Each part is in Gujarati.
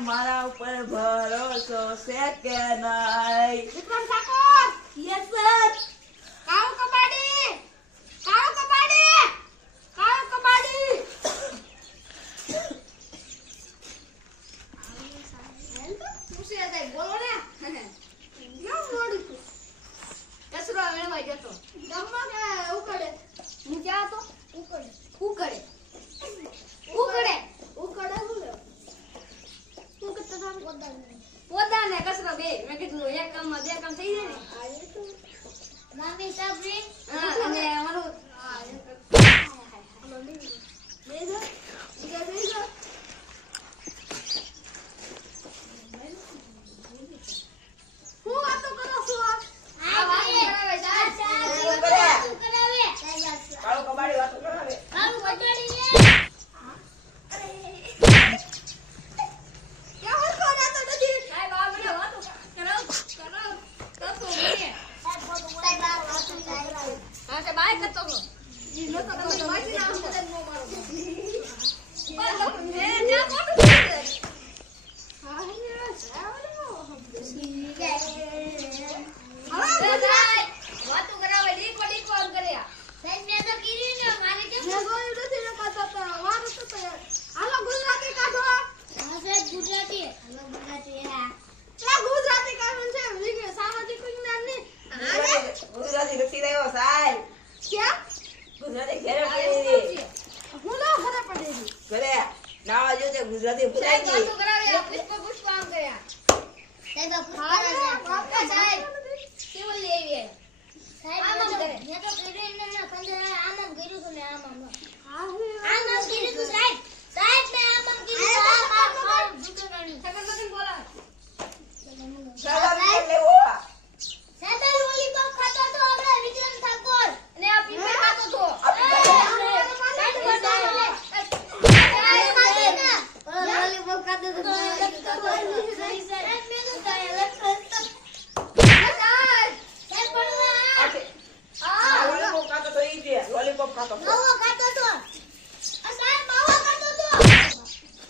મારા ઉપર ભરોસો છે કે નહીં? વિક્રમ ઠાકોર, યસ સર. કાળો કબાડી, કાળો કબાડી, કાળો કબાડી. પૂછી જાય બોલો ને. કેમ મોડી છું? કસરો વેણવાઈ જતો. ગામમાં કે ઉકળે. હું ક્યાં હતો? ઉકળે. ઉકળે. ઉકળે. ઉકળે શું લે? પોતાને કસરો બે મેં કીધું એક કામમાં બે કામ થઈ જાય ને મામી સાબરી અને મારું બેજો બેજો હું વાતો કરો છો આ વાતો કરાવે કરાવે કાળો કબાડી વાતો કરાવે. કાળો કબાડી ને ગુજરાતી લખી રહ્યો સાહેબ. ક્યાં ગુજરાતી ઘરે પડી હું ના ઘરે પડી ઘરે નાવા જો તે ગુજરાતી ભૂલાઈ ગઈ. વાતો કરાવે પુષ્પ પુષ્પ આમ કર્યા સાહેબ પુષ્પ સાહેબ કેવું લેવી સાહેબ આમ કરે મેં તો કર્યું ને કંજરા આમ કર્યું તું ને આમ કર્યું તું સાહેબ સાહેબ મેં આમ કર્યું આમ દુકાની ખબર નથી બોલા સાહેબ લેવો સાહેબ લોલીપોપ ખાતો તો આપણે વિક્રમ ઠાકોર અને આ પીપે ખાતો તો લોલીપોપ ખાતો તો લોલીપોપ ખાતો તો માવો ખાતો તો આ સાહેબ માવો ખાતો તો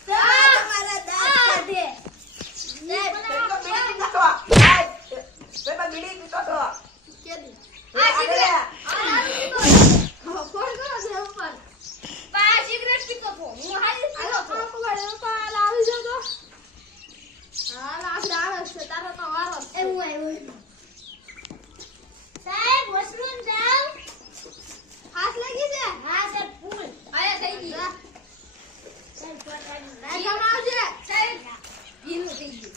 મારા દાદા દે બીડી પીતો તો કેદી આ સિગરેટ ફોન કરો છે ઉપર પા સિગરેટ પીતો તો હું હાલી આલો ફોન પકડ્યો પા આવી જો તો હા લાગ આવે છે તારો તો વારો એવું આવ્યો સાહેબ વોશરૂમ જાવ હાથ લાગી છે હા સર ફૂલ આયા થઈ ગઈ સાહેબ ફોટાડી રાજા આવજે સાહેબ ભીનું થઈ ગયું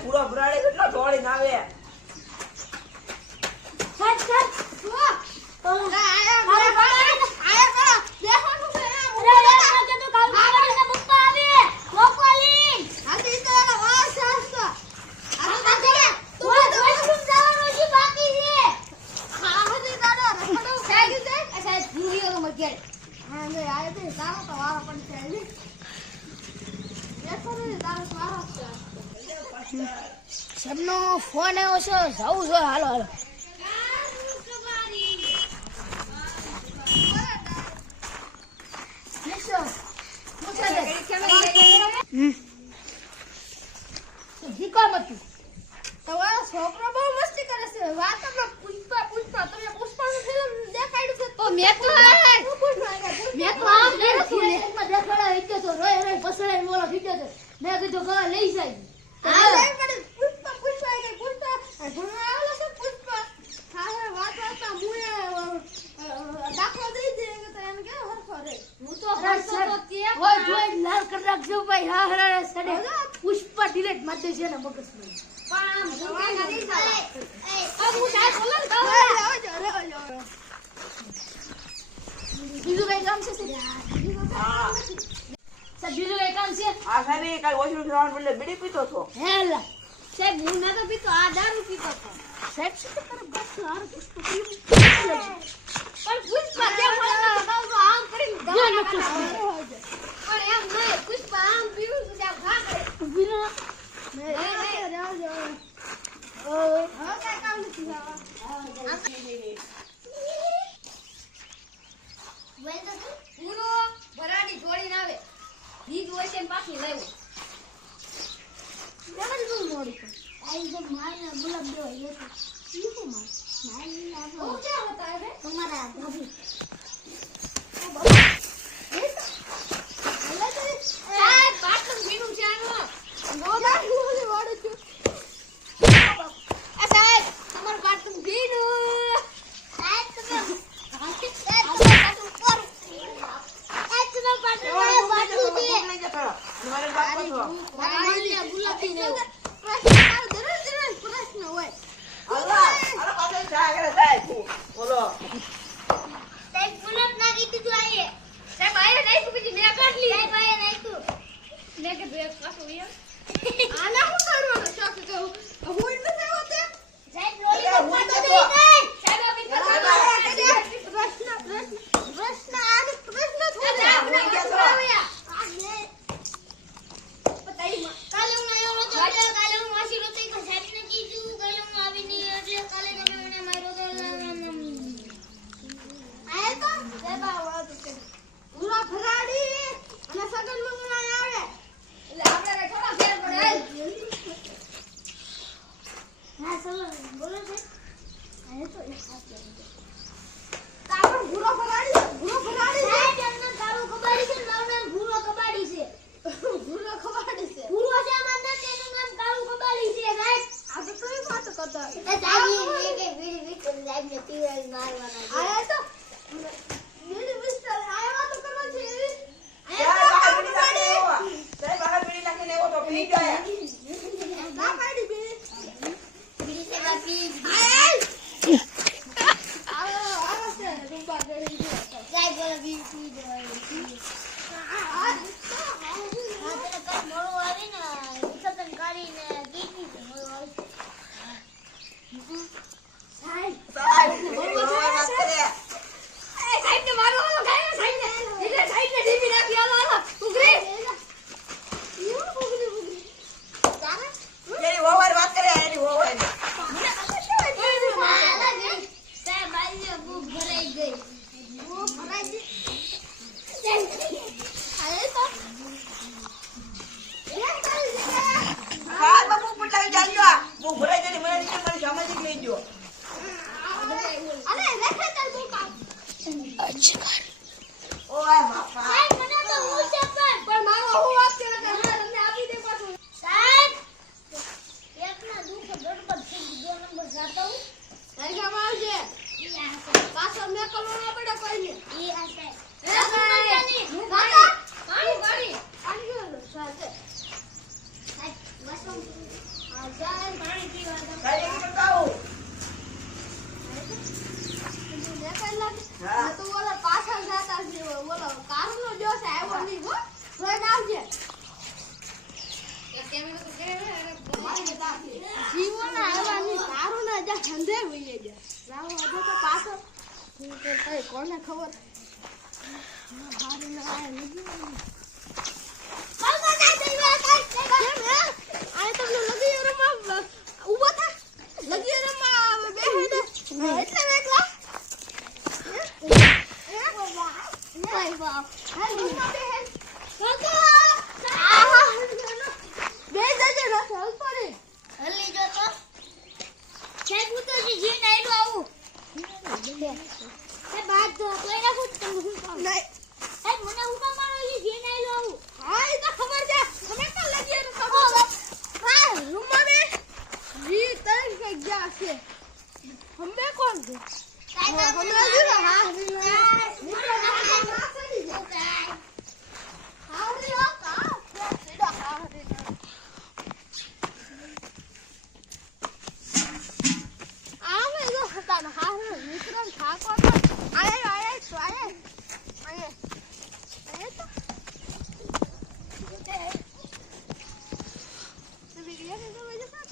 પૂરો બરાડે કેટલો દોડીને આવે. છટ છટ જો તો આયા મારે આયા કરો દેખવાનું છે અરે આજે તો કાલ મારે પપ્પા આવે મોકોલી આજે તો વાસ આસ્તો આ તો કરે તું તો વોશરૂમ જવાનું છે બાકી છે હા હજી દાદા રખડો થઈ ગયું છે સાહેબ ભૂલ્યો તો મત હા લે આયા તે તારો તો વારો પણ છે દેખો ને તારો વારો છે સબનો ફોન આવ્યો છે જાવું છે હાલો હાલો તમારો છોકરો બહુ મસ્તી કરે છે વાતમાં પુષ્પા પુષ્પા તમે પુષ્પાનું ફિલ્મ દેખાડ્યું છે તો મેં તો આમ દેખાડા વિદ્યો તો રોય રોય પસળે બોલો વિદ્યો તો મેં કીધું ગા લઈ જાય સિલેટ માર દે છે ને મગજમાં. પણ આમ ધમાકા નહીં થાય. આ હું સાહેબ બોલો ને કહો. બીજું કઈ કામ છે સાહેબ? હા સાહેબ બીજું કઈ કામ છે? આ સાહેબ કાલ વોશરૂમ જવાનું બદલે બીડી પીતો છો. હેલા સાહેબ હું નતો પીતો, આ દારૂ પીતો હતો. સાહેબ શું કે તારા બસ હાર પુષ્પ પીવું? પણ પુષ્પા કેમ બોલતો હતો? તો આમ કરીને ધમાકા કરે. પણ એમ નહીં, પુષ્પા આમ પીવું તો ત્યાં ઘા કરે. ઊભી રહો. નહીં, નહીં. ઓય હવે કાંઈ કામ નથી થવા. પૂરો ભરાડી જોડીને આવે. ભીજ હોય છે ને પાછી લાવ્યો. કેમ જ બહુ મોડી છે? આઈ તો મારે ગુલાબ દેવા એ તો ઈ તો મારે આપણો હું ક્યાં હતા હવે? તમારા ભાભી સાહેબ, બાટલું ભીનું છે આનું. આ સાહેબ, તમારું બાટલું ભીનું. લઈ જા ખરા. મારે વાત કરો. પ્રશ્ન હોય. અલ્લા અરે પાછળ જા કરે સાહેબ. બોલો. સાહેબ, આયે નાખ્યું બીજી મેં કાઢલી. મેં કીધું એક પાછું ઈ આમ. આના હું કાઢવાનો શોખ કહું. હું જ નથી આવ્યો તે. સાહેબ, લોલીપોપ ખાતો સાહેબ, તો. આ મિત્ર પ્રશ્ન આને પ્રશ્ન હું ગયા છો. કાલે હું આવ્યો હતો એટલે કાલે હું વાસી રોતી તો સાહેબને કીધું કાલે હું આવી નહીં એટલે કાલે તમે મને માર્યો તો આય તો સાહેબ આવો તો પૂરા ભરાડી અને સગન મંગળા આવે એટલે આપણે થોડા ફેર પડે. હા ચલો બોલો છે આ તો એક હાથ તારો ભૂરો ભરાડી સાહેબ એમનો કાળો કબાડી છે મારું નામ ભૂરો કબાડી છે. ભૂરો ખવાડી છે. ભૂરો છે અમાર નામ તેનું નામ કાળું કબાડી છે સાહેબ. આ તો કઈ વાત કરતા એ સાહેબ એ કે બીડી વિકર સાહેબ ને પીવાય મારવાના આયા તો મેલી વિસ્તાર આયા તો કરવા છે એવી. સાહેબ બહાર બીડી નાખીને આવ્યો. સાહેબ બહાર બીડી નાખીને આવ્યો તો પી ગયા. ના પાડી બે બીડી છે બાકી આ છે રૂપા કરી દીધો. સાહેબ બોલો બીડી પી જવાય. હા તને કઈ મોળું આવી ને વિસર્જન કરીને કીધી છે મોળું આવી. સાહેબ બોલવા વાત કરે. એ સાઈડ ને મારો હાલો ગાય સાઈડ ને એટલે સાઈડ ને ડીબી નાખી હાલો હાલો ઉગરી યો ઉગરી જાને એની વહુવાર વાત કરે એની વહુવાર. મને ખબર છે ભાઈ સાહેબ આલ્યો ભૂખ ભરાઈ ગઈ. ઓ ભરાઈ ગઈ આલે તો એ તારી છે સાહેબ બાપુ પટાવી જાજો. હું ભરાઈ જઈને મને નીચે મારી સામાજિક લઈ ગયો. અરે રેખે તાર તું કામ ઓય બાપા. સાહેબ મને તો હું છે પણ મારો હું વાત કરે કે હા તમને આપી દે પાછું સાહેબ પેટના દુખે ગડબડ થઈ ગઈ 2 નંબર જાતો હું. તારી ગામ આવજે ઈ આ પાછો મેં કરવાનો પડે કોઈને ઈ આ સાહેબ. એ ભાઈ કાકા પાણી પાણી ગયો સાચે સાહેબ વસમ આ જાય પાણી પીવા દો. સાહેબ એક બતાવું. મેં પહેલા હા. તો ઓલા પાછળ જાતા છે ઓલો કારનો જો છે આવ્યો નહીં હો ફ્રેન્ડ આવજે એક કેમેરો તો કે મારી તાકી જીવોના આવ્યા નહીં કારો ના જા ઠંડે વઈએ જા રાવ આજે તો પાછો હું કે કઈ કોને ખબર હારી ના આય નહીં કોણ ના દેવા કાઈ કેમ હે આ તમને લગી રમવા ઊભો થા લગી રમવા બેહી દે એટલે એકલા ભાઈ બાપ હાલ ઉમા બેહે કાકા બે જજે રસ હલ પડી હલી જો તો સાહેબ હું તો જીન આઈલો આવું એ બાદ તો કોઈ ના પૂછ તમે હું કામ નહીં સાહેબ મને હું કામ મારો ઈ જીન આઈલો આવું હા એ તો ખબર છે તમે તો લગી રમવા હા રૂમમાં બે જી તન કે ગયા છે હમે કોણ છે સાહેબ હમે હજુ હા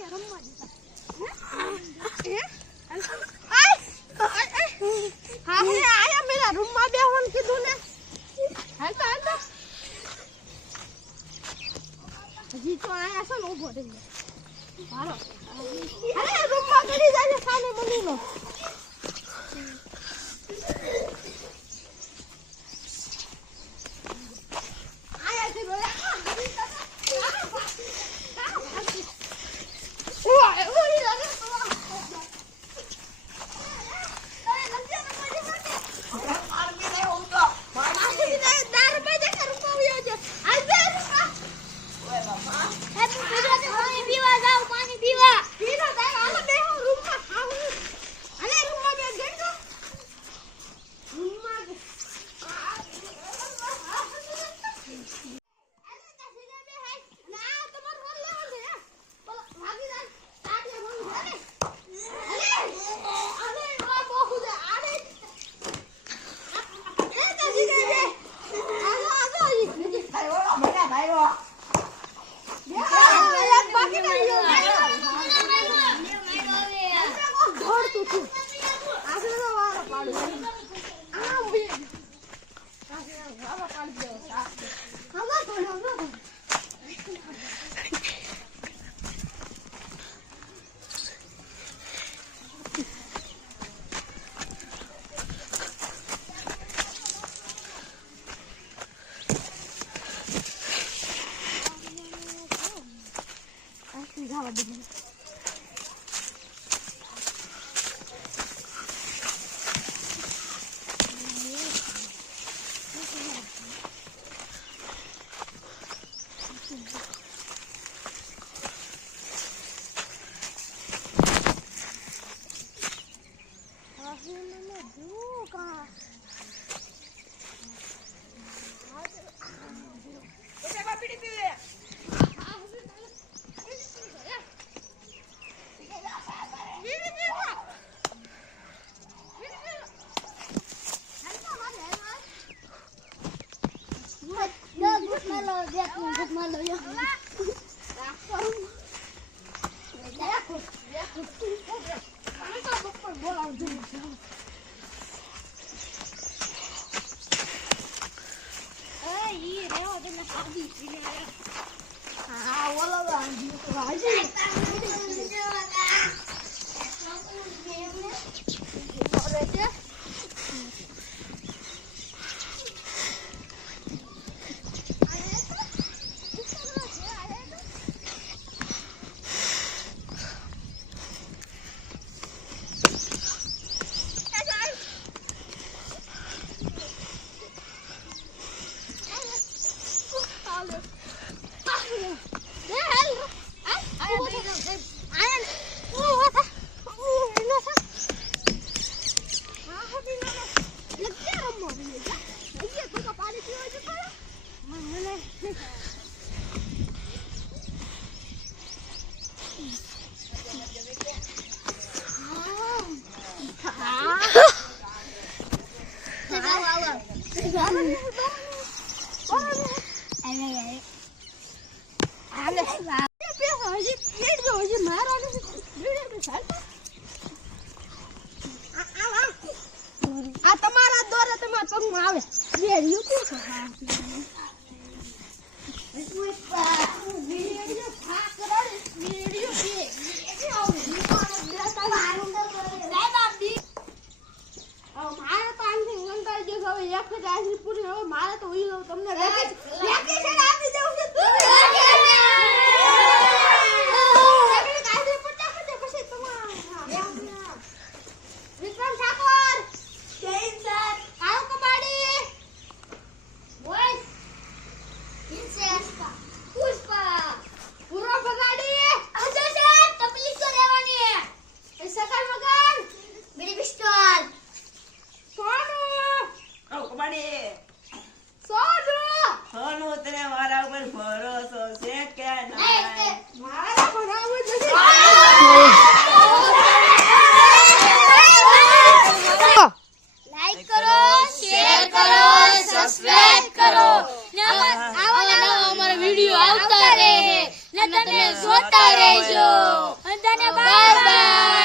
રમવા દીધા હા હે આયા મેરા રૂમમાં બેહવાનું કીધું ને હાલ તો હજી તો આયા છે ને ઊભો થઈ ગયો હાલો અરે રૂમમાં ગડી જાય સાને મનીનો આયા છે બોલા તમે જોતા રહેજો. Bye bye.